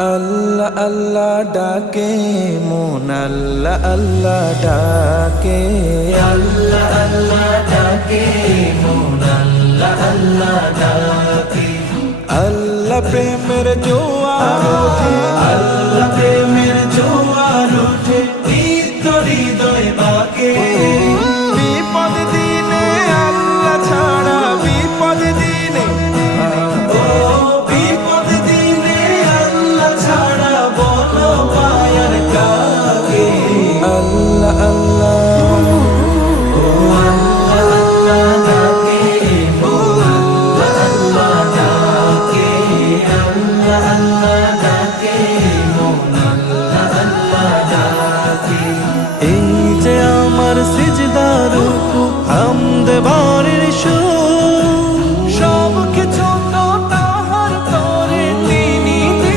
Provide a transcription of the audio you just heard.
আল্লাহ আল্লাহ ডাকে মন আল্লাহ আল্লাহ ডাকে, আল্লাহ আল্লাহ ডাকে মন আল্লাহ আল্লাহ ডাকে। আল্লাহ প্রেমের জোয়ার ওঠে, আল্লাহ